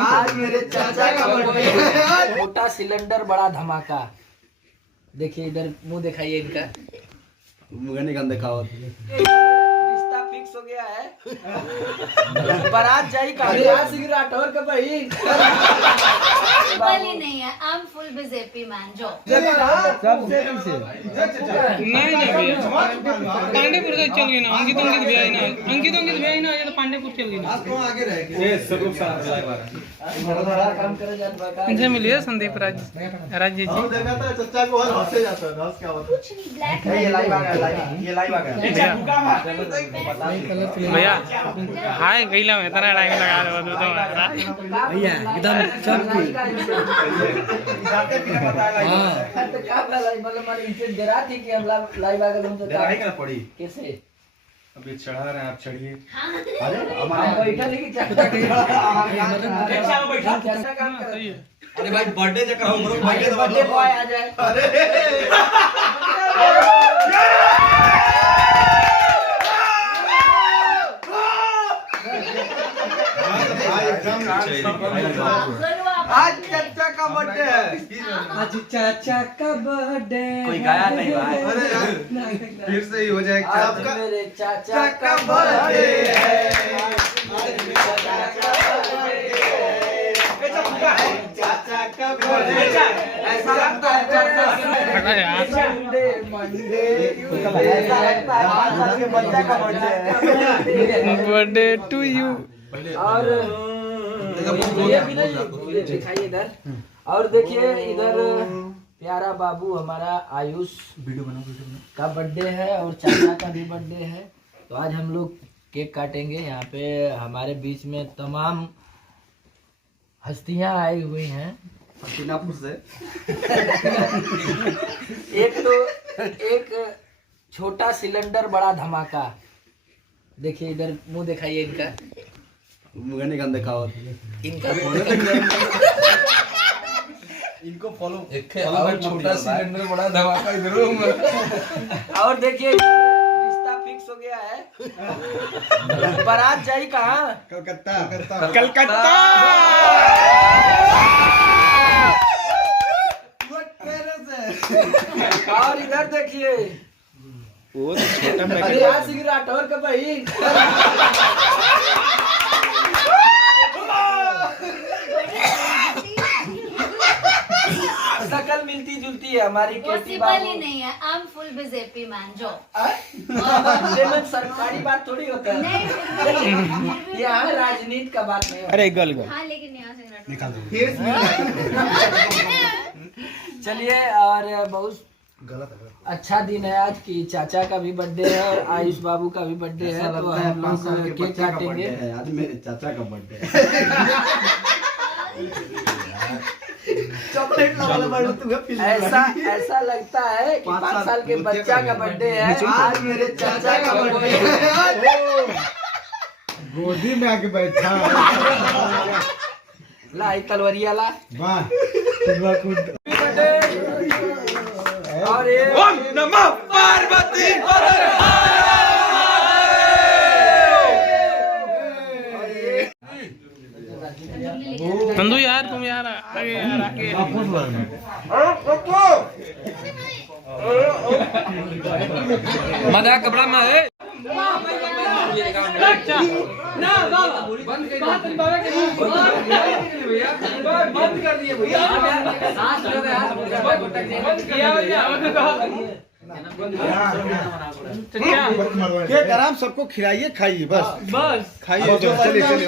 आज मेरे चाचा का बर्थडे है। छोटा सिलेंडर बड़ा धमाका। देखिए इधर मुंह दिखाइए इनका। मुंह नहीं गंदे खाओ। रिश्ता फिक्स हो गया है। बारात जाई का सिगरेट और का भाई वाली नहीं है। I am full BJP man जो सबसे पीछे नहीं भैया पांडेपुर से चल गए ना। अंकित भी आई ना। ये तो पांडेपुर चल गए ना। आगे रह के ये सब काम करे जात बा। इनसे मिलिए संदीप राज जी देखा था चचा को और हंसे जाता है। हंस क्या होता कुछ नहीं ब्लैक है। ये लाइव आ गया। ये लाइव आ गया। भैया हाय गईला में इतना टाइम लगा रहे हो तो भैया एकदम सब जाते फिर पता लगा। तो क्या मतलब हमारी इज्जत गिरा थी कि हम लाइव आ गए हम तो डराई क्या पड़ी। कैसे अभी चढ़ा रहे हैं आप चढ़िए। अरे हमारा बैठा नहीं चाहता बैठा कैसा काम कर रही है। अरे भाई बर्थडे चक्कर हो ब्रो। बर्थडे बॉय आ जाए। आज चाचा का बर्थडे है। आज चाचा का बर्थडे। कोई गाया नहीं भाई। अरे यार फिर से ही हो जाए। आज मेरे चाचा का बर्थडे है। आज मेरे चाचा का बर्थडे है। चाचा का बर्थडे। ऐसा लगता है संडे मंडे ऐसा लगता है 5 साल के बच्चा का बर्थडे है। Birthday to you. और ये भी नहीं ये दिखाइए इधर। और देखिए इधर प्यारा बाबू हमारा आयुष का बर्थडे है और चाचा का भी बर्थडे है। तो आज हम लोग केक काटेंगे। यहाँ पे हमारे बीच में तमाम हस्तियां आई हुई हैं। हसीनापुर से एक छोटा सिलेंडर बड़ा धमाका। देखिए इधर मुंह दिखाइए इनका। मुंह नहीं गंदे खाओ। इनका इनको फॉलो छोटा सिलेंडर बड़ा धमाका इधर। और देखिए रिश्ता फिक्स हो गया है। बारात जाई कहाँ। कलकत्ता। और इधर देखिए वो छोटा अरे आज सिगरेट और का भाई शकल मिलती जुलती है हमारी केटी पॉसिबल ही बाबू। नहीं है। I am full BJP man जो में सरकारी बात थोड़ी होता है। नहीं यहाँ राजनीति का बात नहीं होता। अरे गल हाँ लेकिन यहाँ से निकाल दो। चलिए और बहुत गलत है। अच्छा दिन है आज की। चाचा का भी बर्थडे है और आयुष बाबू का भी बर्थडे है। तो हम लोग केक काटेंगे। आज मेरे चाचा का बर्थडे है। चॉकलेट वाला बर्थडे तुम्हें ऐसा लगता है कि 5 साल के बच्चा का बर्थडे है। आज मेरे चाचा का बर्थडे है। गोदी में आके बैठा। ला तलवरिया ला। और ये नमः पार्वती। नंदू यार तुम यार आगे यार आगे। मजा कपड़ा में है। बंद कर दिए भैया। केक आराम सबको खिलाइए खाइए बस खाइए। चलिए चलिए।